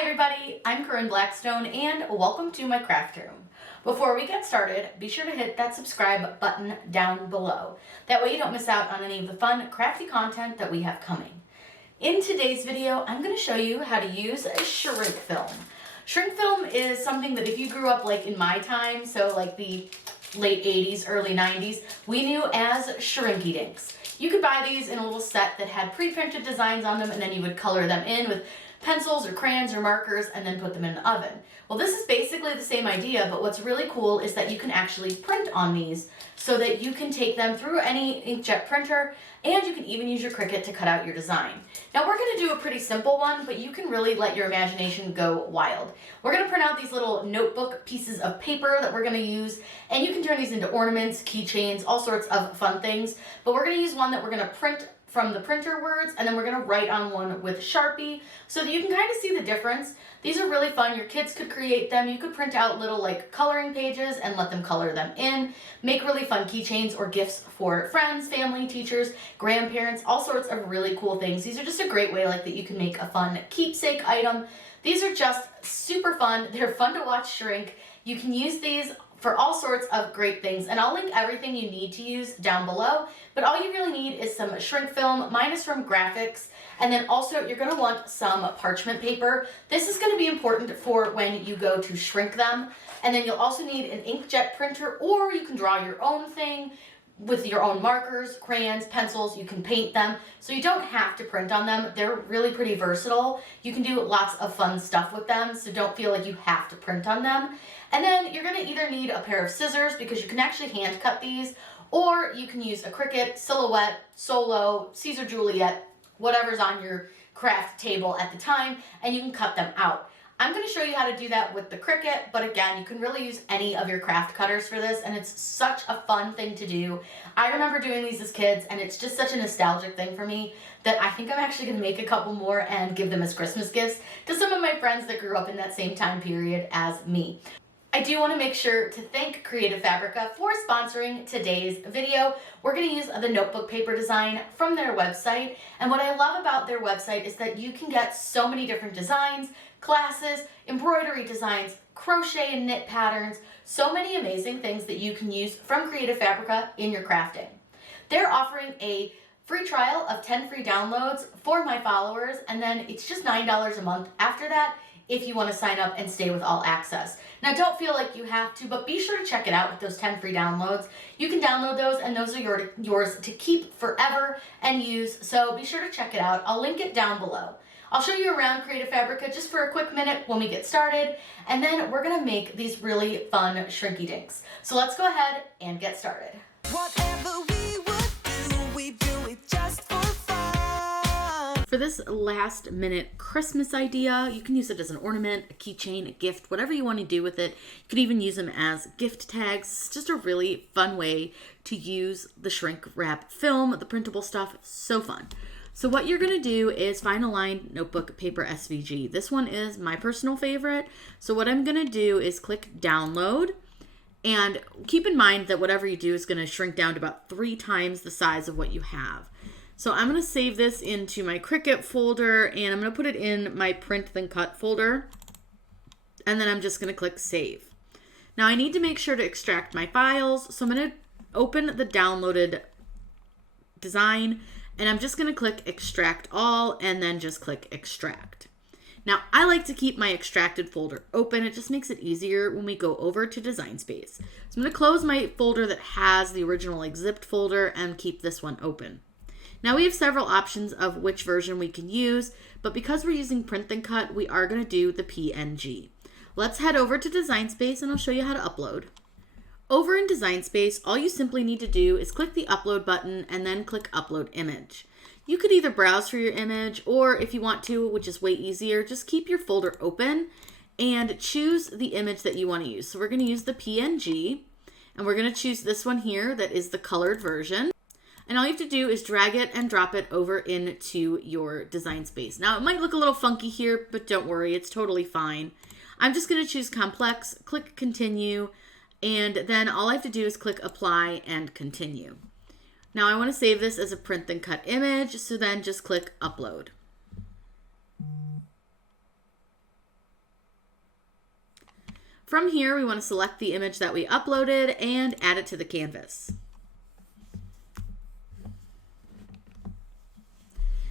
Hi everybody, I'm Corinne Blackstone and welcome to my craft room. Before we get started, be sure to hit that subscribe button down below. That way you don't miss out on any of the fun, crafty content that we have coming. In today's video, I'm going to show you how to use a shrink film. Shrink film is something that if you grew up like in my time, so like the late 80s, early 90s, we knew as shrinky dinks. You could buy these in a little set that had pre-printed designs on them and then you would color them in with pencils or crayons or markers and then put them in the oven. Well, this is basically the same idea, but what's really cool is that you can actually print on these so that you can take them through any inkjet printer and you can even use your Cricut to cut out your design. Now we're going to do a pretty simple one, but you can really let your imagination go wild. We're going to print out these little notebook pieces of paper that we're going to use, and you can turn these into ornaments, keychains, all sorts of fun things, but we're going to use one that we're going to print from the printer words, and then we're going to write on one with Sharpie so that you can kind of see the difference. These are really fun. Your kids could create them. You could print out little like coloring pages and let them color them in. Make really fun keychains or gifts for friends, family, teachers, grandparents, all sorts of really cool things. These are just a great way like that you can make a fun keepsake item. These are just super fun. They're fun to watch shrink. You can use these for all sorts of great things, and I'll link everything you need to use down below, but all you really need is some shrink film. Mine is from Graphics, and then also you're going to want some parchment paper. This is going to be important for when you go to shrink them, and then you'll also need an inkjet printer, or you can draw your own thing with your own markers, crayons, pencils. You can paint them, so you don't have to print on them. They're really pretty versatile. You can do lots of fun stuff with them, so don't feel like you have to print on them. And then you're going to either need a pair of scissors because you can actually hand cut these, or you can use a Cricut, Silhouette, Solo, Caesar Juliet, whatever's on your craft table at the time, and you can cut them out. I'm going to show you how to do that with the Cricut, but again, you can really use any of your craft cutters for this, and it's such a fun thing to do. I remember doing these as kids, and it's just such a nostalgic thing for me that I think I'm actually going to make a couple more and give them as Christmas gifts to some of my friends that grew up in that same time period as me. I do want to make sure to thank Creative Fabrica for sponsoring today's video. We're going to use the notebook paper design from their website, and what I love about their website is that you can get so many different designs, classes, embroidery designs, crochet and knit patterns, so many amazing things that you can use from Creative Fabrica in your crafting. They're offering a free trial of 10 free downloads for my followers, and then it's just $9 a month after that if you want to sign up and stay with all access. Now don't feel like you have to, but be sure to check it out with those 10 free downloads. You can download those and those are yours to keep forever and use, so be sure to check it out. I'll link it down below. I'll show you around Creative Fabrica just for a quick minute when we get started, and then we're gonna make these really fun shrinky dinks. So let's go ahead and get started. Whatever we would do, we do it just for fun. For this last minute Christmas idea, you can use it as an ornament, a keychain, a gift, whatever you want to do with it. You could even use them as gift tags. It's just a really fun way to use the shrink wrap film, the printable stuff. So fun. So what you're going to do is find a lined notebook paper SVG. This one is my personal favorite. So what I'm going to do is click download, and keep in mind that whatever you do is going to shrink down to about 3 times the size of what you have. So I'm going to save this into my Cricut folder, and I'm going to put it in my print then cut folder, and then I'm just going to click save. Now I need to make sure to extract my files, so I'm going to open the downloaded design, and I'm just going to click extract all and then just click extract. Now I like to keep my extracted folder open. It just makes it easier when we go over to Design Space. So I'm going to close my folder that has the original like zipped folder and keep this one open. Now we have several options of which version we can use, but because we're using print then cut, we are going to do the PNG. Let's head over to Design Space and I'll show you how to upload. Over in Design Space, all you simply need to do is click the upload button and then click upload image. You could either browse for your image, or if you want to, which is way easier, just keep your folder open and choose the image that you want to use. So we're going to use the PNG, and we're going to choose this one here that is the colored version. And all you have to do is drag it and drop it over into your Design Space. Now it might look a little funky here, but don't worry, it's totally fine. I'm just going to choose complex, click continue, and then all I have to do is click apply and continue. Now I want to save this as a print then cut image, so then just click upload. From here, we want to select the image that we uploaded and add it to the canvas.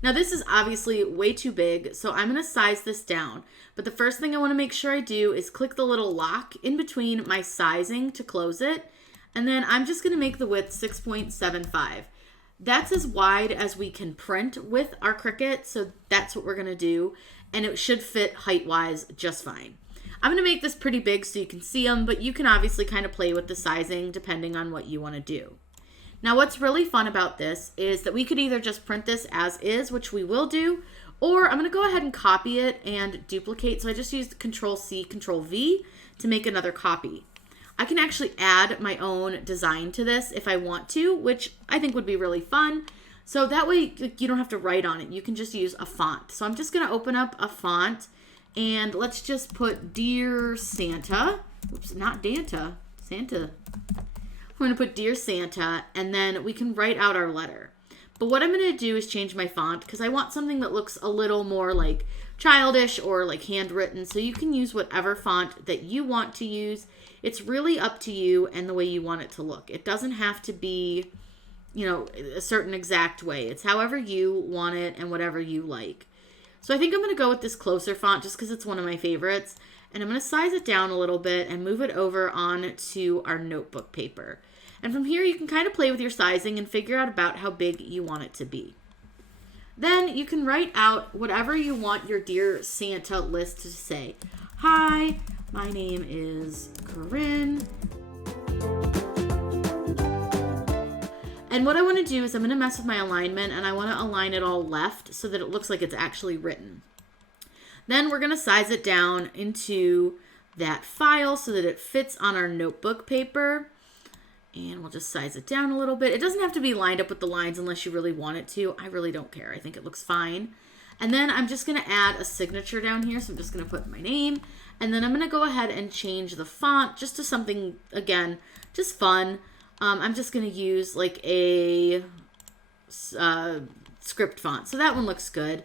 Now this is obviously way too big, so I'm going to size this down. But the first thing I want to make sure I do is click the little lock in between my sizing to close it. And then I'm just going to make the width 6.75. That's as wide as we can print with our Cricut, so that's what we're going to do. And it should fit height-wise just fine. I'm going to make this pretty big so you can see them, but you can obviously kind of play with the sizing depending on what you want to do. Now what's really fun about this is that we could either just print this as is, which we will do, or I'm going to go ahead and copy it and duplicate. So I just used Control-C, Control-V to make another copy. I can actually add my own design to this if I want to, which I think would be really fun. So that way you don't have to write on it. You can just use a font. So I'm just going to open up a font and let's just put Dear Santa. Oops, not Danta, Santa. We're going to put Dear Santa, and then we can write out our letter. But what I'm going to do is change my font because I want something that looks a little more like childish or like handwritten. So you can use whatever font that you want to use. It's really up to you and the way you want it to look. It doesn't have to be, you know, a certain exact way. It's however you want it and whatever you like. So I think I'm going to go with this closer font just because it's one of my favorites. And I'm going to size it down a little bit and move it over onto our notebook paper. And from here, you can kind of play with your sizing and figure out about how big you want it to be. Then you can write out whatever you want your Dear Santa list to say. Hi, my name is Corinne. And what I want to do is I'm going to mess with my alignment and I want to align it all left so that it looks like it's actually written. Then we're going to size it down into that file so that it fits on our notebook paper. And we'll just size it down a little bit. It doesn't have to be lined up with the lines unless you really want it to. I really don't care. I think it looks fine. And then I'm just going to add a signature down here. So I'm just going to put my name. And then I'm going to go ahead and change the font just to something, again, just fun. I'm just going to use like a script font. So that one looks good.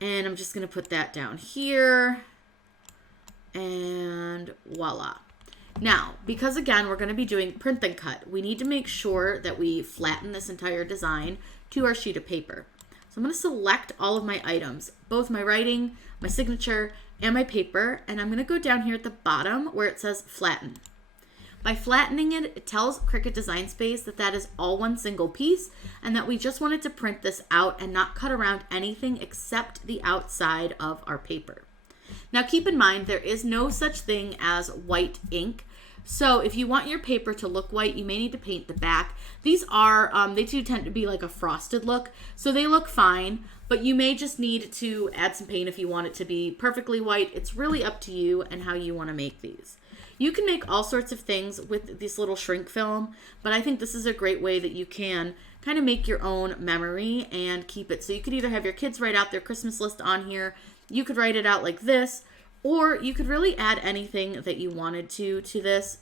And I'm just going to put that down here. And voila. Now, because again, we're going to be doing print and cut, we need to make sure that we flatten this entire design to our sheet of paper. So I'm going to select all of my items, both my writing, my signature, and my paper. And I'm going to go down here at the bottom where it says flatten. By flattening it, it tells Cricut Design Space that that is all one single piece and that we just wanted to print this out and not cut around anything except the outside of our paper. Now keep in mind, there is no such thing as white ink. So if you want your paper to look white, you may need to paint the back. These are, they do tend to be like a frosted look, so they look fine, but you may just need to add some paint if you want it to be perfectly white. It's really up to you and how you want to make these. You can make all sorts of things with this little shrink film, but I think this is a great way that you can kind of make your own memory and keep it. So you could either have your kids write out their Christmas list on here, you could write it out like this, or you could really add anything that you wanted to this.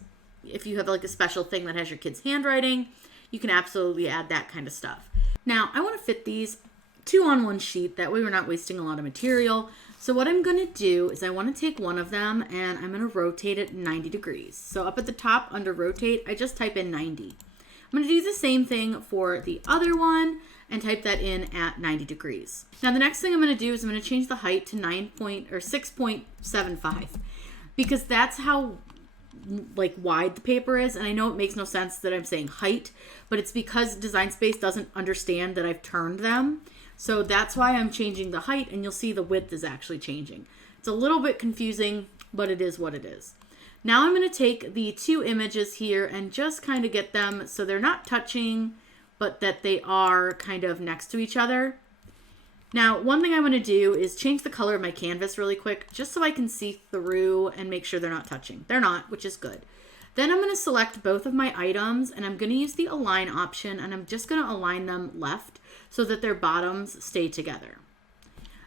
If you have like a special thing that has your kids' handwriting, you can absolutely add that kind of stuff. Now, I want to fit these 2 on 1 sheet. That way we're not wasting a lot of material. So what I'm going to do is I want to take one of them and I'm going to rotate it 90 degrees. So up at the top under rotate, I just type in 90. I'm going to do the same thing for the other one and type that in at 90 degrees. Now the next thing I'm going to do is I'm going to change the height to 6.75 because that's how like wide the paper is. And I know it makes no sense that I'm saying height, but it's because Design Space doesn't understand that I've turned them. So that's why I'm changing the height, and you'll see the width is actually changing. It's a little bit confusing, but it is what it is. Now I'm going to take the 2 images here and just kind of get them so they're not touching, but that they are kind of next to each other. Now, one thing I'm going to do is change the color of my canvas really quick, just so I can see through and make sure they're not touching. They're not, which is good. Then I'm going to select both of my items, and I'm going to use the align option, and I'm just going to align them left so that their bottoms stay together.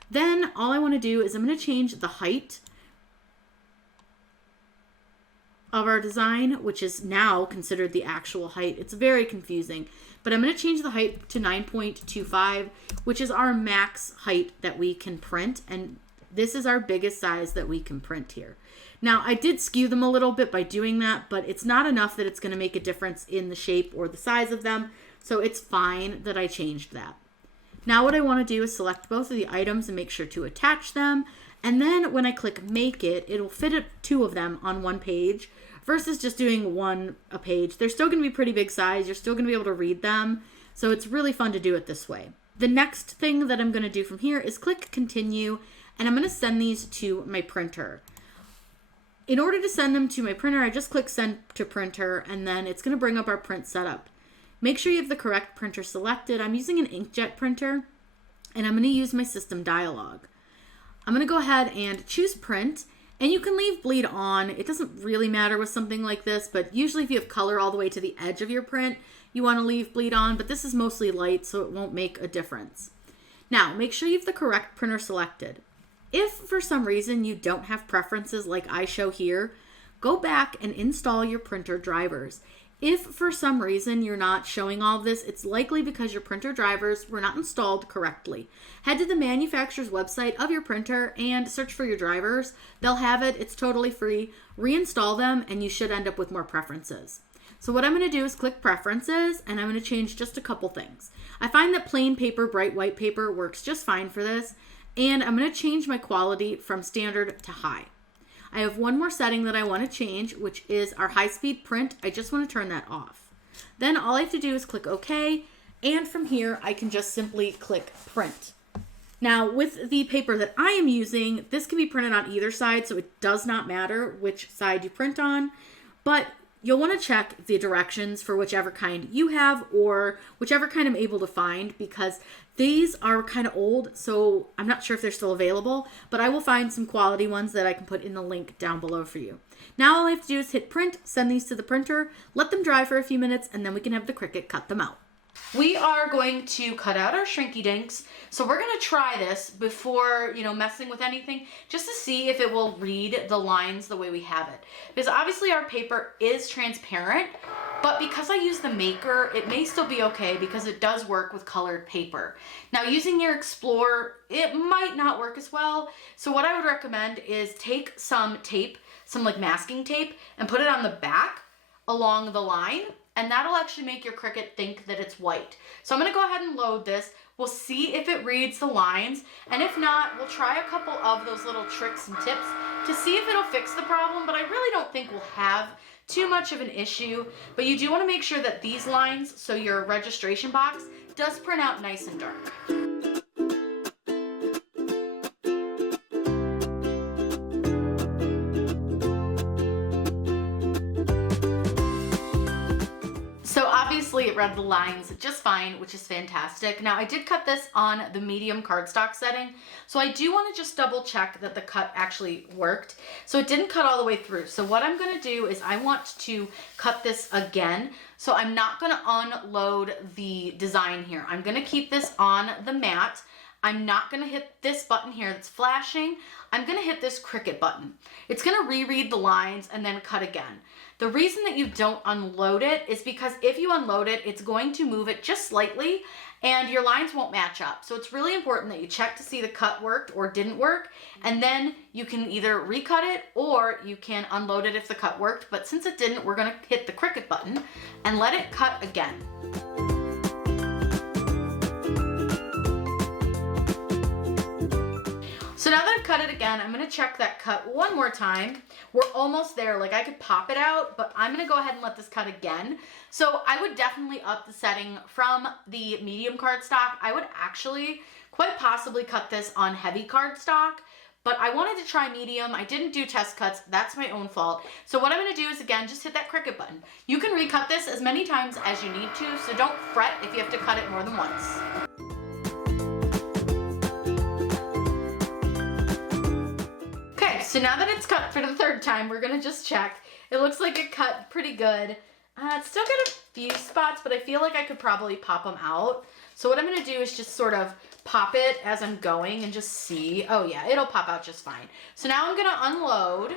Then all I want to do is I'm going to change the height of our design, which is now considered the actual height. It's very confusing, but I'm going to change the height to 9.25, which is our max height that we can print. And this is our biggest size that we can print here. Now, I did skew them a little bit by doing that, but it's not enough that it's going to make a difference in the shape or the size of them, so it's fine that I changed that. Now what I want to do is select both of the items and make sure to attach them, and then when I click Make It, it'll fit two of them on one page versus just doing one a page. They're still going to be pretty big size. You're still going to be able to read them, so it's really fun to do it this way. The next thing that I'm going to do from here is click Continue, and I'm going to send these to my printer. In order to send them to my printer, I just click Send to Printer, and then it's going to bring up our print setup. Make sure you have the correct printer selected. I'm using an inkjet printer, and I'm going to use my system dialog. I'm going to go ahead and choose Print, and you can leave bleed on. It doesn't really matter with something like this, but usually if you have color all the way to the edge of your print, you want to leave bleed on, but this is mostly light, so it won't make a difference. Now, make sure you have the correct printer selected. If for some reason you don't have preferences like I show here, go back and install your printer drivers. If for some reason you're not showing all of this, it's likely because your printer drivers were not installed correctly. Head to the manufacturer's website of your printer and search for your drivers. They'll have it. It's totally free. Reinstall them and you should end up with more preferences. So what I'm going to do is click Preferences, and I'm going to change just a couple things. I find that plain paper, bright white paper works just fine for this. And I'm going to change my quality from standard to high. I have one more setting that I want to change, which is our high-speed print. I just want to turn that off. Then all I have to do is click OK, and from here I can just simply click Print. Now with the paper that I am using, this can be printed on either side, so it does not matter which side you print on, but you'll want to check the directions for whichever kind you have or whichever kind I'm able to find, because these are kind of old, so I'm not sure if they're still available, but I will find some quality ones that I can put in the link down below for you. Now all I have to do is hit print, send these to the printer, let them dry for a few minutes, and then we can have the Cricut cut them out. We are going to cut out our shinky dinks. So we're going to try this before, messing with anything, just to see if it will read the lines the way we have it. Because obviously our paper is transparent, but because I use the maker, it may still be okay because it does work with colored paper. Now using your Explorer, it might not work as well. So what I would recommend is take some tape, some like masking tape, and put it on the back along the line. And that'll actually make your Cricut think that it's white. So I'm going to go ahead and load this. We'll see if it reads the lines. And if not, we'll try a couple of those little tricks and tips to see if it'll fix the problem. But I really don't think we'll have too much of an issue. But you do want to make sure that these lines, so your registration box, does print out nice and dark. So obviously it read the lines just fine, which is fantastic. Now I did cut this on the medium cardstock setting, so I do want to just double check that the cut actually worked. So it didn't cut all the way through. So what I'm going to do is I want to cut this again. So I'm not going to unload the design here. I'm going to keep this on the mat. I'm not going to hit this button here that's flashing. I'm going to hit this Cricut button. It's going to reread the lines and then cut again. The reason that you don't unload it is because if you unload it, it's going to move it just slightly and your lines won't match up. So it's really important that you check to see the cut worked or didn't work, and then you can either recut it or you can unload it if the cut worked. But since it didn't, we're going to hit the Cricut button and let it cut again. So now that I've cut it again, I'm going to check that cut one more time. We're almost there. Like I could pop it out, but I'm going to go ahead and let this cut again. So I would definitely up the setting from the medium cardstock. I would actually quite possibly cut this on heavy cardstock, but I wanted to try medium. I didn't do test cuts. That's my own fault. So what I'm going to do is, again, just hit that Cricut button. You can recut this as many times as you need to, so don't fret if you have to cut it more than once. So now that it's cut for the third time, we're going to just check. It looks like it cut pretty good. It's still got a few spots, but I feel like I could probably pop them out. So what I'm going to do is just sort of pop it as I'm going and just see. Oh yeah, it'll pop out just fine. So now I'm going to unload,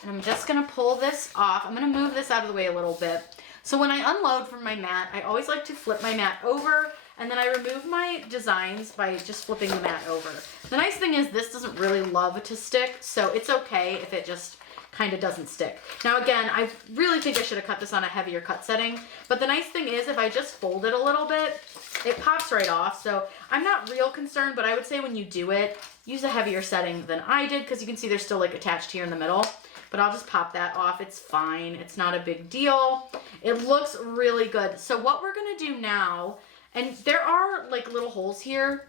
and I'm just going to pull this off. I'm going to move this out of the way a little bit. So when I unload from my mat, I always like to flip my mat over and then I remove my designs by just flipping the mat over. The nice thing is this doesn't really love to stick, so it's okay if it just kind of doesn't stick. Now again, I really think I should have cut this on a heavier cut setting, but the nice thing is if I just fold it a little bit, it pops right off. So I'm not real concerned, but I would say when you do it, use a heavier setting than I did, because you can see they're still like attached here in the middle. But I'll just pop that off. It's fine. It's not a big deal. It looks really good. So what we're gonna do now, and there are like little holes here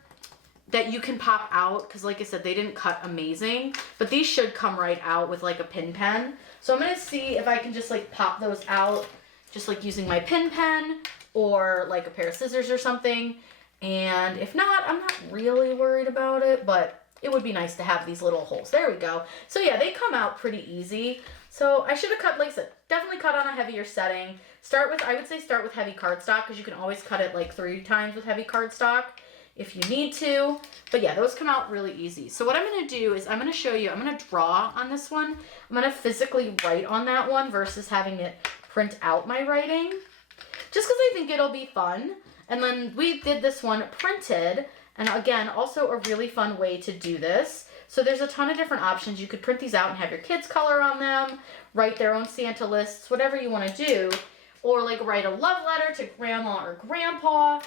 that you can pop out, because like I said, they didn't cut amazing, but these should come right out with like a pin pen. So I'm gonna see if I can just like pop those out, just like using my pin pen or like a pair of scissors or something. And if not, I'm not really worried about it, but it would be nice to have these little holes. There we go. So yeah, they come out pretty easy. So I should have cut, like I said, definitely cut on a heavier setting. I would say start with heavy cardstock, because you can always cut it like 3 times with heavy cardstock if you need to. But yeah, those come out really easy. So what I'm gonna do is I'm gonna show you, I'm gonna draw on this one. I'm gonna physically write on that one versus having it print out my writing, just because I think it'll be fun. And then we did this one printed, and again, also a really fun way to do this. So there's a ton of different options. You could print these out and have your kids color on them, write their own Santa lists, whatever you want to do, or like write a love letter to grandma or grandpa.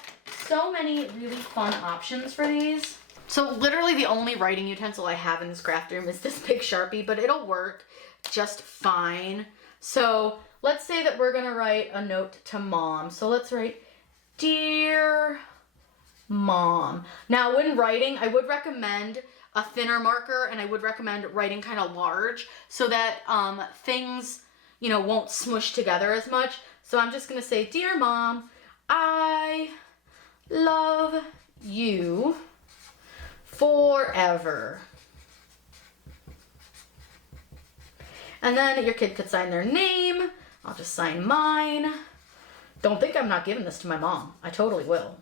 So many really fun options for these. So literally the only writing utensil I have in this craft room is this big Sharpie, but it'll work just fine. So let's say that we're gonna write a note to mom. So let's write, "Dear Mom." Now when writing, I would recommend a thinner marker, and I would recommend writing kind of large so that things, you know, won't smush together as much. So I'm just gonna say, "Dear Mom, I love you forever." And then your kid could sign their name. I'll just sign mine. Don't think I'm not giving this to my mom. I totally will.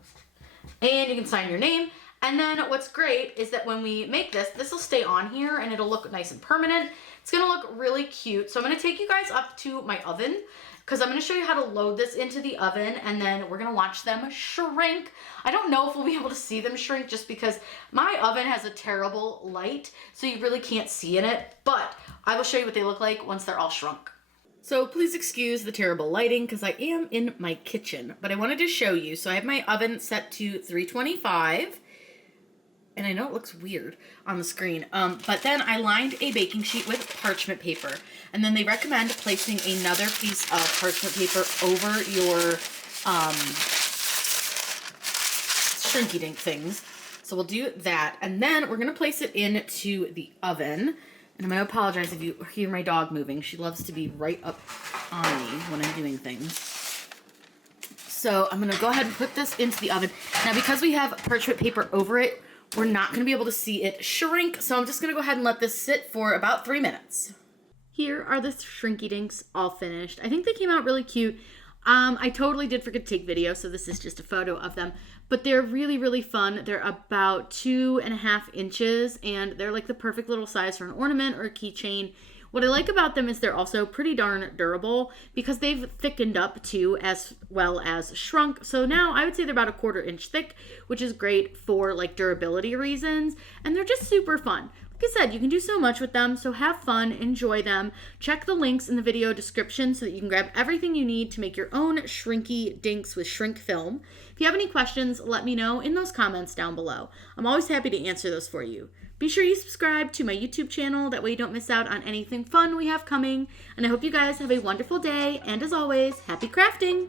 And you can sign your name. And then what's great is that when we make this, this will stay on here and it'll look nice and permanent. It's gonna look really cute. So I'm gonna take you guys up to my oven, because I'm gonna show you how to load this into the oven, and then we're gonna watch them shrink. I don't know if we'll be able to see them shrink, just because my oven has a terrible light, so you really can't see in it, but I will show you what they look like once they're all shrunk. So please excuse the terrible lighting, because I am in my kitchen, but I wanted to show you. So I have my oven set to 325, and I know it looks weird on the screen, but then I lined a baking sheet with parchment paper, and then they recommend placing another piece of parchment paper over your shrinky dink things. So we'll do that, and then we're gonna place it into the oven. And I'm gonna apologize if you hear my dog moving. She loves to be right up on me when I'm doing things. So I'm gonna go ahead and put this into the oven. Now, because we have parchment paper over it, we're not gonna be able to see it shrink. So I'm just gonna go ahead and let this sit for about 3 minutes. Here are the shrinky dinks all finished. I think they came out really cute. I totally did forget to take video, so this is just a photo of them. But they're really, really fun. They're about 2.5 inches, and they're like the perfect little size for an ornament or a keychain. What I like about them is they're also pretty darn durable, because they've thickened up too, as well as shrunk. So now I would say they're about 1/4 inch thick, which is great for like durability reasons. And they're just super fun. Like I said, you can do so much with them, so have fun, enjoy them. Check the links in the video description so that you can grab everything you need to make your own shrinky dinks with shrink film. If you have any questions, let me know in those comments down below. I'm always happy to answer those for you. Be sure you subscribe to my YouTube channel, that way you don't miss out on anything fun we have coming. And I hope you guys have a wonderful day, and as always, happy crafting!